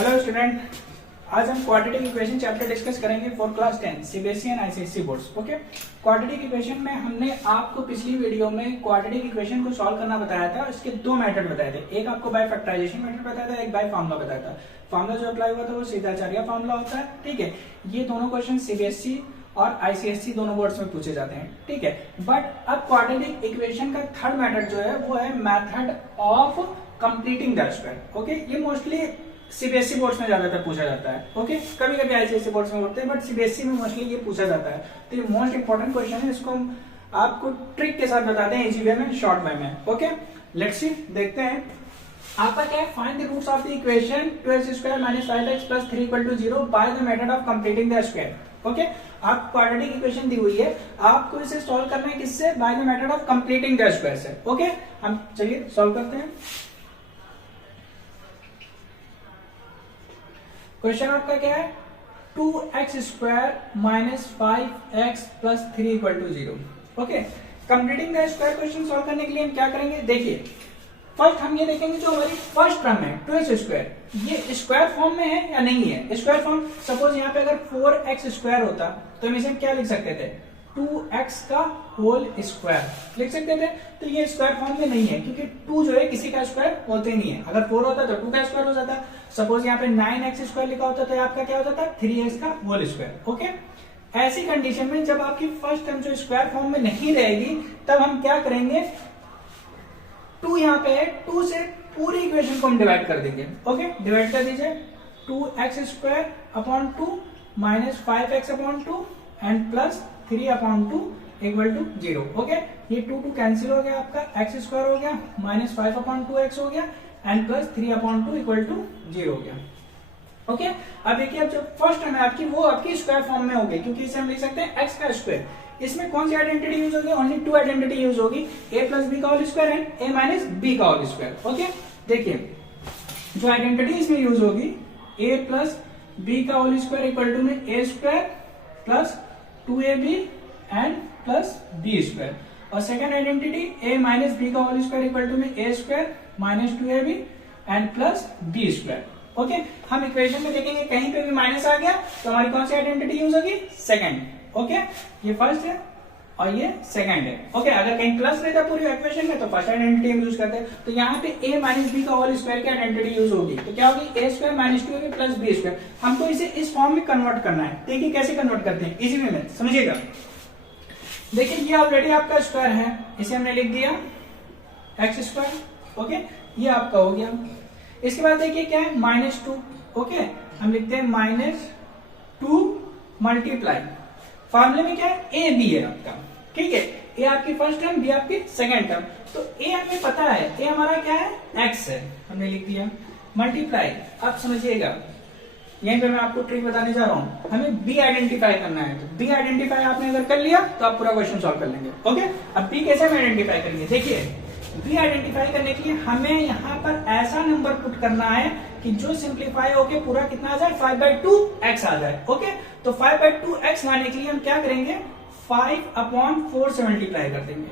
Hello student, आज हम quadratic equation chapter discuss करेंगे for class 10 CBSE and ICSE boards. Okay, quadratic equation में हमने आपको पिछली वीडियो में क्वाड्रेटिक इक्वेशन को सॉल्व करना बताया था। इसके दो मेथड बताए थे, एक आपको बाय फैक्टराइजेशन मेथड बताया था, एक बाय फार्मूला बताया था। फार्मूला जो अप्लाई हुआ था वो सीधाचार्य फार्मूला होता है। ठीक है, ये दोनों क्वेश्चन सीबीएसई और आईसीएसई दोनों बोर्ड्स में पूछे जाते हैं। ठीक है, बट अब क्वाड्रेटिक इक्वेशन का थर्ड मेथड जो है वो है method of completing the square. Okay, ये मोस्टली सीबीएसई बोर्ड्स में ज्यादातर पूछा जाता है। ओके, कभी कभी आईसीएसई बोर्ड्स में होते हैं, बट सीबीएसई में मोस्टली ये पूछा जाता है। तो ये मोस्ट इंपॉर्टेंट क्वेश्चन है, इसको हम आपको ट्रिक के साथ बताते हैं, इजी वे में, शॉर्ट वे में। ओके, लेट्स सी, देखते हैं। आपका क्या है, find the roots of the equation 2x² - 5x + 3 = 0 by the method of completing the square. Okay, आप क्वाड्रेटिक इक्वेशन दी हुई है, आपको इसे सॉल्व करना है किससे? By the method of completing the square से। ओके, हम चलिए सॉल्व करते हैं। क्वेश्चन आपका क्या है? 2x² - 5x + 3 = 0। Okay, completing the square question solve करने के लिए हम क्या करेंगे? देखिए, फर्स्ट हम ये देखेंगे जो हमारी फर्स्ट टर्म है 2x², ये स्क्वायर फॉर्म में है या नहीं है। स्क्वायर फॉर्म, सपोज यहाँ पे अगर 4x² होता तो हम इसे क्या लिख सकते थे? 2x का होल स्क्वायर लिख सकते थे। तो ये स्क्वायर फॉर्म में नहीं है, क्योंकि 2 जो है किसी का स्क्वायर होते नहीं है। अगर 4 होता तो 2 का स्क्वायर हो जाता। सपोज यहाँ पे 9x² लिखा होता तो आपका क्या हो जाता? 3x का होल स्क्वायर। ओके, ऐसी कंडीशन में जब आपकी फर्स्ट टर्म जो स्क्वायर फॉर्म में नहीं रहेगी, तब हम क्या करेंगे? 2 यहाँ पे है, 2 से पूरी इक्वेशन को हम डिवाइड कर देंगे। ओके, डिवाइड कर दीजिए। 2x² / 2 - 5x / 2 and plus 3/2 = 0। Okay, ये 2 कैंसिल हो गया, आपका x² हो गया, -5/2x हो गया एंड प्लस 3/2 = 0 हो गया। ओके, अब देखिए, अब जो फर्स्ट टर्म है आपकी, वो आपकी स्क्वायर फॉर्म में होगी, क्योंकि इसे हम लिख सकते हैं x का स्क्वायर। इसमें कौन सी आइडेंटिटी यूज होगी? ओनली 2 आइडेंटिटी यूज होगी, a + b का whole square and a - b का होल स्क्वायर। ओके, देखिए जो आइडेंटिटी इसमें यूज होगी, a + b का होल स्क्वायर = में a² + 2ab and plus b²। और सेकंड आइडेंटिटी a - b का होल स्क्वायर = में a² - 2ab and plus b²। Okay, हम इक्वेशन में देखेंगे कहीं पे भी माइनस आ गया तो हमारी कौन सी आइडेंटिटी यूज होगी? सेकंड। ओके, ये फर्स्ट है और ये सेकंड है। ओके, अगर कहीं प्लस रहता पूरी इक्वेशन में तो फर्स्ट आइडेंटिटी हम यूज करते हैं। तो यहाँ पे a - b का होल स्क्वायर की आइडेंटिटी यूज होगी, तो क्या होगी? a² - 2ab plus b²। हमको इसे इस फॉर्म में कन्वर्ट करना है। देखिए कैसे कन्वर्ट करते हैं, इजी वे में समझिएगा। देखिए, ये ऑलरेडी आपका स्क्वायर है, इसे हमने लिख दिया x²। ओके, ये आपका हो गया। इसके बाद देखिए क्या है? -2। ओके, हम लिखते हैं -2 मल्टीप्लाई, फॉर्मूले में क्या है? a b है आपका। ठीक है, a आपकी फर्स्ट टर्म, b आपकी सेकंड टर्म। तो a हमें पता है, a हमारा क्या है? x है, हमने लिख दिया। मल्टीप्लाई, अब समझिएगा, यहीं पे मैं आपको ट्रिक बताने जा रहा हूं। हमें b आइडेंटिफाई करना है, तो b आइडेंटिफाई आपने अगर कर लिया तो आप पूरा क्वेश्चन सॉल्व कर लेंगे। ओके, अब b कैसे हम आइडेंटिफाई करेंगे? देखिए, b आइडेंटिफाई करने के लिए हमें यहाँ पर ऐसा नंबर पुट करना है कि जो सिंप्लीफाई होके पूरा कितना आ जाए? 5/2x आ जाए। ओके, तो 5/2x लाने के लिए हम क्या करेंगे? 5/4 से मल्टीप्लाई कर देंगे।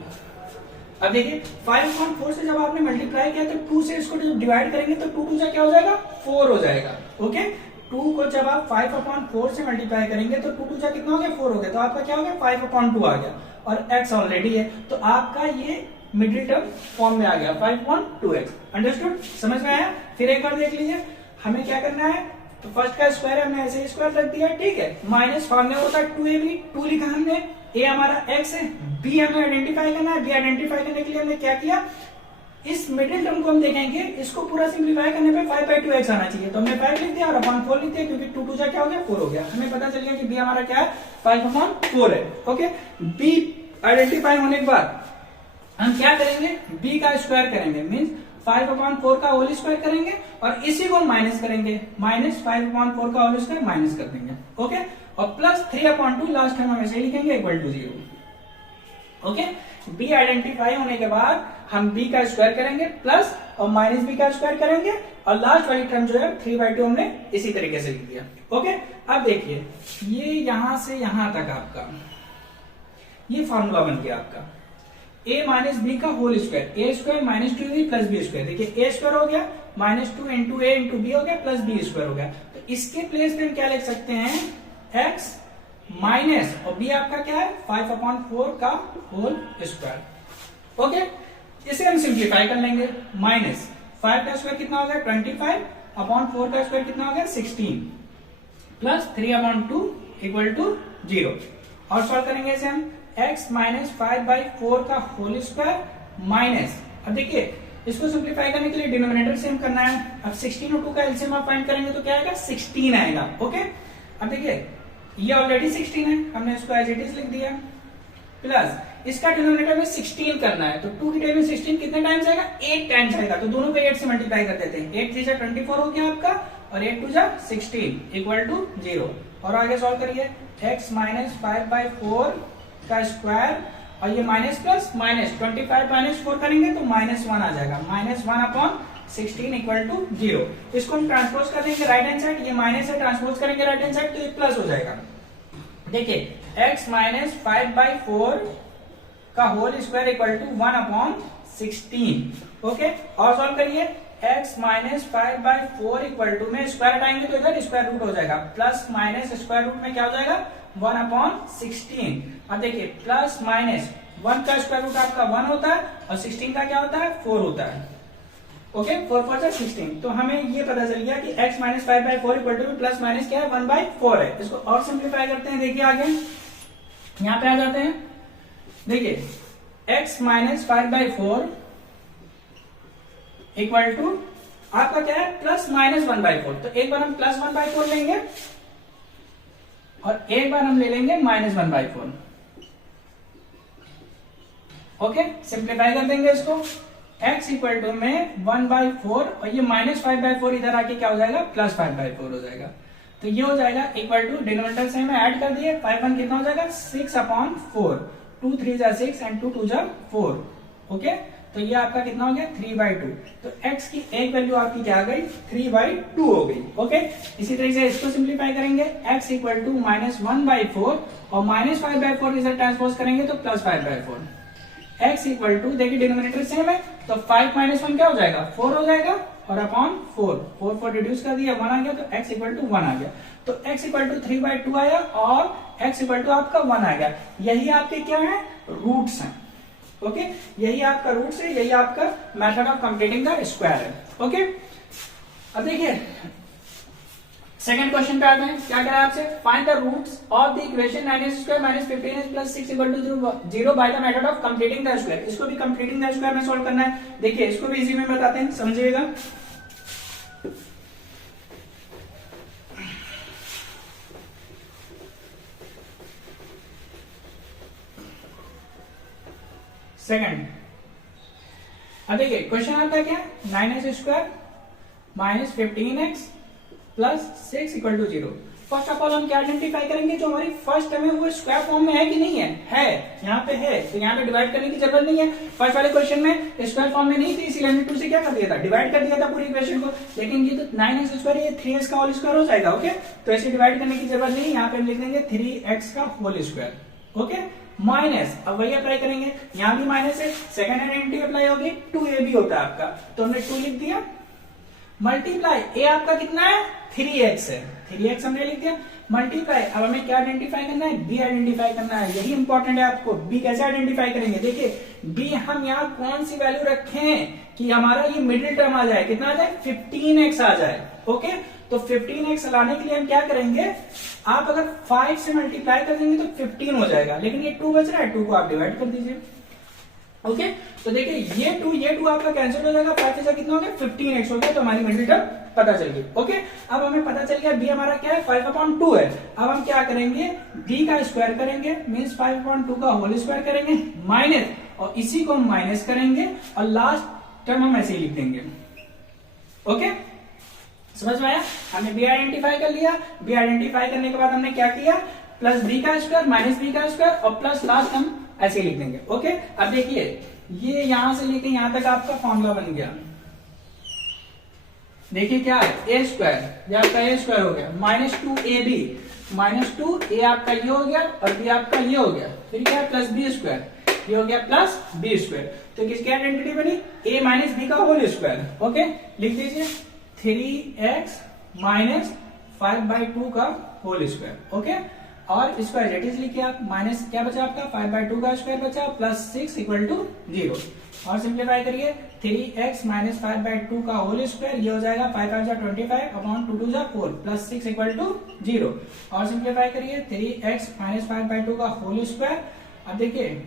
अब देखिए, 5/4 से जब आपने मल्टीप्लाई किया तो 2 से इसको डिवाइड करेंगे तो 2 से क्या हो जाएगा? 4 हो जाएगा। ओके, 2 को जब आप 5/4 से मल्टीप्लाई करेंगे तो 2 से कितना हो गया? 4 हो गया। तो आपका क्या हो गया? 5/2 आ गया, और x ऑलरेडी है, तो आपका ये मिडिल टर्म फॉर्म में आ गया 5/2x। अंडरस्टूड? समझ में आया? फिर एक बार देख लीजिए, हमें क्या करना है? तो फर्स्ट का स्क्वायर हमने ऐसे ही स्क्वायर रख दिया। ठीक है, माइनस फॉर्म में होता है 2ab, 2 लिखा हमने, a हमारा x है, b हमें आइडेंटिफाई करना है। b आइडेंटिफाई करने के लिए हमने क्या किया? इस मिडिल टर्म को हम देखेंगे, इसको पूरा सिंप्लीफाई करने पे 5/2x आना चाहिए, तो हमने 5 लिख दिया और अपॉन 4 लिख दिया, क्योंकि 2 से क्या हो गया? 4 हो गया। हमें पता चल गया कि b हमारा क्या है? 5/4 है। ओके, b आइडेंटिफाई होने के बाद हम क्या करेंगे? b का स्क्वायर करेंगे, मींस 5/4 का होल स्क्वायर करेंगे और इसी को माइनस करेंगे, -5/4 का होल स्क्वायर माइनस कर देंगे। ओके, और प्लस 3/2 लास्ट टाइम हम ऐसे ही लिखेंगे = 0। ओके, b आइडेंटिफाई होने के बाद हम b का स्क्वायर करेंगे प्लस और -b का स्क्वायर करेंगे, और लास्ट वाली टर्म जो है 3/2 हमने इसी तरीके से लिख दिया। ओके, अब देखिए, ये यहां से यहां तक आपका ये फॉर्मूला बन गया आपका। ए माइनस बी का whole square, A square minus 2ab plus B square. देखिए ए स्क्वायर हो गया minus 2 into A into B हो गया प्लस बी स्क्वायर हो गया। तो इसके प्लेस पे हम क्या लिख सकते हैं, एक्स माइनस और बी आपका क्या है 5/4 का होल स्क्वायर। ओके, इसे हम सिंप्लीफाई कर लेंगे। माइनस 5 का स्क्वायर कितना हो गया 25/4 का स्क्वायर कितना हो गया 16 प्लस 3/2 इक्वल टू 0। और सॉल्व करेंगे इसे हम, x माइनस 5/4 का होल स्क्वायर माइनस, अब देखिए इसको सिंप्लीफाई करने के लिए डिनोमिनेटर सेम करना है। अब 16 और 2 का एलसीएम आप फाइंड करेंगे तो क्या आएगा 16 आएगा। ओके, अब देखिए ये ऑलरेडी 16 है, हमने इसको एज इट इज लिख दिया, प्लस इसका डिनोमिनेटर में 16 करना है तो 2 की टाइम में 16 कितने टाइम्स आएगा 8 टाइम्स आएगा। तो दोनों को 8 से मल्टीप्लाई कर देते हैं, 8 3 जा 24 हो गया आपका और 8 2 जा 16 इक्वल टू 0। और आगे सॉल्व करिए, x माइनस 5/4 का स्क्वायर और ये माइनस प्लस माइनस 25 माइनस 4 करेंगे तो -1 आ जाएगा, -1/16 इक्वल टू 0। इसको हम ट्रांसपोज कर देंगे राइट हैंड साइड, ये माइनस है ट्रांसपोज करेंगे राइट हैंड साइड तो ये प्लस हो जाएगा। देखिए x माइनस 5/4 का whole square equal to 1/16। Okay, और सॉल्व करिए, x माइनस 5/4 इक्वल टू में स्क्वायर हटाएंगे तो इधर स्क्वायर रूट हो जाएगा, प्लस माइनस स्क्वायर रूट में क्या हो जाएगा 1/16। अब देखिए प्लस माइनस 1 का स्क्वायर रूट आपका 1 होता है और 16 का क्या होता है 4 होता है। ओके, 4 4 जा 16। तो हमें ये पता चल गया कि x minus 5/4 equal two plus minus क्या है 1/4 है। इसको और सिंप्लीफाई करते हैं, देखिए आगे यहां पे आ जाते हैं। देखिए x माइनस 5/4 इक्वल टू आपका क्या है प्लस माइनस 1/4। तो एक बार हम प्लस 1/4 लेंगे और एक बार हम ले लेंगे -1/4। ओके, सिंप्लीफाई कर देंगे इसको, x इक्वल टू में 1/4 और ये -5/4 इधर आके क्या हो जाएगा +5/4 हो जाएगा। तो ये हो जाएगा इक्वल टू डिनोमिनेटर से हमें ऐड कर दिए, 5 1 कितना हो जाएगा 6/4, 2 3 जा 6 एंड 2 2 जा 4। ओके, तो ये आपका कितना हो गया 3/2। तो x की एक वैल्यू आपकी क्या आ गई 3/2 हो गई। ओके, इसी तरीके से इसको सिंप्लीफाई करेंगे, x इक्वल टू -1/4 और -5/4 इसे ट्रांसपोज करेंगे तो +5/4। x इक्वल टू, देखिए डिनोमिनेटर सेम है तो 5 - 1 क्या हो जाएगा 4 हो जाएगा और अपॉन 4 रिड्यूस कर दिया 1 आ गया तो x इक्वल टू 1 आ गया। तो x इक्वल टू 3/2 आया और x इक्वल टू आपका 1 आ गया। यही आपके क्या है रूट्स हैं। ओके, यही आपका रूट्स है, यही आपका method of completing the square है। ओके, अब देखिए सेकंड क्वेश्चन पे आते हैं। क्या कह रहा है आपसे, find the roots of the equation 9x² - 15x + 6 = 0 by the method of completing the square. इसको भी कंप्लीटिंग द स्क्वायर में सॉल्व करना है। देखिए इसको भी इजी में बताते हैं, समझिएगा। सेकंड, अब देखिए क्वेश्चन आता क्या, 9x² - 15x + 6 = 0। First of all हम क्या आइडेंटिफाई करेंगे, जो हमारी फर्स्ट टर्म है वो स्क्वायर फॉर्म में है कि नहीं है यहाँ पे है, तो यहाँ पे डिवाइड करने की जरूरत नहीं है। फर्स्ट वाले क्वेश्चन में स्क्वायर फॉर्म में नहीं थी, इसीलिए हमने 2 से क्या कर दिया था डिवाइड कर दिया था पूरी इक्वेशन को। लेकिन ये तो 9x² ये 3x का होल स्क्वायर हो जाएगा। ओके, तो ऐसे डिवाइड करने की जरूरत नहीं, यहाँ पे हम लिख देंगे 3x का होल स्क्वायर। ओके, माइनस, अब वही अप्लाई करेंगे, यहाँ भी माइनस है, सेकंड आइडेंटिटी अप्लाई होगी, 2ab होता है आपका, तो हमने 2 लिख दिया, मल्टीप्लाई ए आपका कितना है 3x है, 3x हमने लिख दिया, मल्टीप्लाई, अब हमें क्या आइडेंटिफाई करना है b आइडेंटिफाई करना है, यही इंपॉर्टेंट है आपको। b कैसे आइडेंटिफाई करेंगे, देखिए b हम यहाँ कौन सी वैल्यू रखें कि हमारा ये मिडिल टर्म आ जाए, कितना आ जाए 15x आ जाए। ओके, तो 15x लाने के लिए हम क्या करेंगे, आप अगर 5 से मल्टीप्लाई कर देंगे तो 15 हो जाएगा, लेकिन ये 2 बच रहा है, 2 को आप डिवाइड कर दीजिए। ओके, तो देखिए ये 2 आपका कैंसिल हो जाएगा, 5 से कितना हो गया 15x हो गया, तो हमारी मिडिल टर्म पता चल गई। ओके, अब हमें पता चल गया b हमारा क्या है 5/2 है। अब हम क्या करेंगे, b का स्क्वायर करेंगे, मींस 5/2 का होल स्क्वायर करेंगे, माइनस, और इसी को हम माइनस करेंगे और लास्ट टर्म हम ऐसे ही लिख देंगे। ओके, समझ में आया, हमने b आइडेंटिफाई कर लिया। b आइडेंटिफाई करने के बाद हमने क्या किया, प्लस b का स्क्वायर माइनस b का स्क्वायर और प्लस लास्ट हम ऐसे लिख देंगे। ओके, अब देखिए ये यहां से लेके यहां तक आपका फॉर्मूला बन गया। देखिए क्या है, a स्क्वायर, ये आपका a स्क्वायर हो गया, -2ab, -2a आपका ये हो गया और b आपका ये हो गया, फिर क्या है प्लस b स्क्वायर, ये हो गया प्लस बी स्क्वायर। तो किसकी आइडेंटिटी बनी, ए माइनस बी का होल स्क्वायर। ओके, लिख दीजिए 3x माइनस 5/2 का होल स्क्वायर। ओके, और इसको एज इट इज लिखिए आप, माइनस क्या बचा आपका 5/2 का स्क्वायर बचा प्लस 6 इक्वल टू 0। और सिंप्लीफाई करिए 3x माइनस 5/2 का होल स्क्वायर, ये हो जाएगा 5 5 25 अपॉन 2 2 4 प्लस 6 इक्वल टू 0। और सिंप्लीफाई करिए 3x माइनस 5/2 का होल स्क्वायर। अब देखिए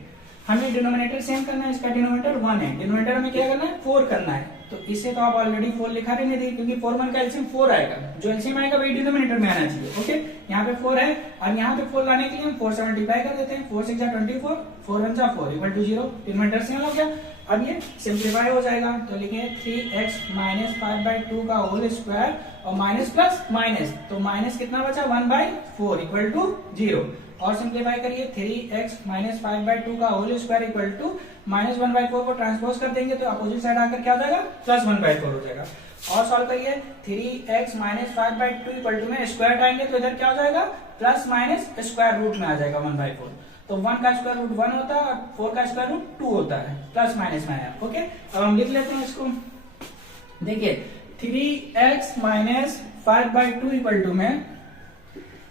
हमें डिनोमिनेटर सेम करना है, इसका डिनोमिनेटर 1 है, डिनोमिनेटर में क्या करना है 4 करना है। तो इसे तो आप ऑलरेडी 4 लिखा रहने दी, क्योंकि 4 1 का एलसीएम 4 आएगा, जो एलसीएम आएगा वही डिनोमिनेटर में आना चाहिए। ओके, यहाँ पे 4 है, और यहाँ पे 4 लाने के लिए हम 4 से मल्टीप्लाई कर देते हैं, 4 6 24, 4 1 4 इक्वल टू 0, डिनोमिनेटर सेम हो गया। अब ये सिंप्लीफाई हो जाएगा, तो लिखेंगे 3x माइनस 5/2 का होल स्क्वायर और माइनस प्लस माइनस, तो माइनस कितना बचा 1/4 इक्वल टू 0। और सिंप्लीफाई करिए 3x माइनस 5/2 का whole square equal to minus 1/4 को ट्रांसपोज कर देंगे तो अपोजिट साइड आकर क्या हो जाएगा प्लस 1/4 हो जाएगा। और सॉल्व करिए 3x माइनस 5/2 इक्वल टू में स्क्वायर उठाएंगे तो इधर क्या हो जाएगा प्लस माइनस स्क्वायर रूट में आ जाएगा 1/4। तो 1 का स्क्वायर रूट 1 होता है और 4 का स्क्वायर रूट 2 होता है, प्लस माइनस में आया। ओके, अब हम लिख लेते हैं इसको। देखिए 3x माइनस 5/2 इक्वल टू में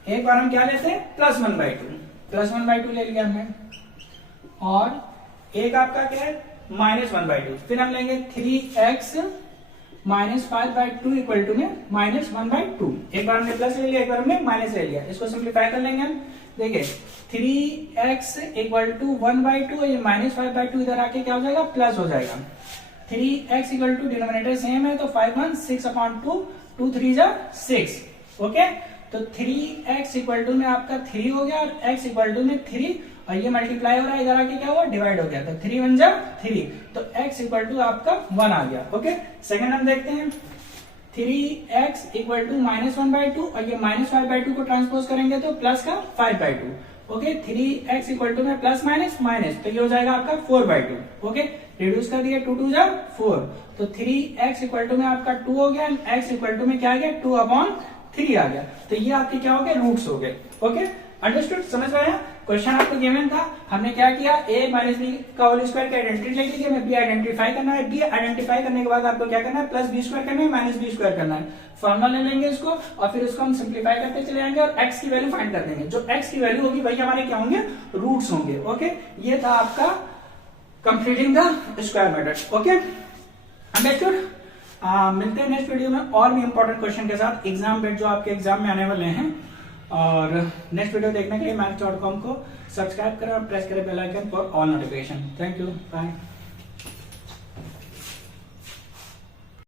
एक बार हम क्या लेते हैं प्लस 1/2, प्लस 1/2 ले लिया हमने, और एक आपका क्या है माइनस 1/2। फिर हम लेंगे 3x माइनस 5/2 इक्वल टू में माइनस 1/2। एक बार हमने प्लस ले लिया, एक बार हमने माइनस ले लिया, इसको सिंप्लीफाई कर लेंगे हम। देखिए 3x इक्वल टू 1/2, ये माइनस 5/2 इधर आके क्या हो जाएगा प्लस हो जाएगा। 3x equal to denominator same है तो 5 1 6 अपॉन 2, 2 3 जा 6। ओके, तो 3x इक्वल टू में आपका 3 हो गया और x इक्वल टू में 3, और ये मल्टीप्लाई हो रहा है, इधर आके क्या हुआ डिवाइड हो गया, तो 3 1 जा 3, तो x इक्वल टू आपका 1 आ गया। ओके, सेकंड हम देखते हैं 3x इक्वल टू माइनस 1/2, और ये माइनस 5/2 को ट्रांसपोज करेंगे तो प्लस का 5/2। ओके, 3x इक्वल टू में प्लस माइनस माइनस, तो ये हो जाएगा आपका 4/2। ओके, रिड्यूस कर दिया 2 2 जा 4, तो 3x इक्वल टू में आपका 2 हो गया, x इक्वल टू में क्या आ गया 2/3 आ गया। तो ये आपके क्या हो गए रूट्स हो गए। ओके, अंडरस्टूड, समझ में आया। क्वेश्चन आपको गिवन था, हमने क्या किया a माइनस बी का होल स्क्वायर की आइडेंटिटी लिख ली, हमें b आइडेंटिफाई करना है। b आइडेंटिफाई करने के बाद आपको क्या करना है प्लस b स्क्वायर करना है, माइनस b स्क्वायर करना है। फॉर्मूला ले लेंगे इसको और फिर उसको हम सिंप्लीफाई करते चले जाएंगे और x की वैल्यू फाइंड कर देंगे। जो x की वैल्यू होगी वही हमारे क्या होंगे रूट्स होंगे। ओके, ये था आपका completing the square method. Okay, understood. मिलते हैं नेक्स्ट वीडियो में और भी इंपॉर्टेंट क्वेश्चन के साथ, एग्जाम बेट जो आपके एग्जाम में आने वाले हैं। और नेक्स्ट वीडियो देखने के लिए maths.com को सब्सक्राइब करें और प्रेस करें bell icon for all notification. Thank you, bye.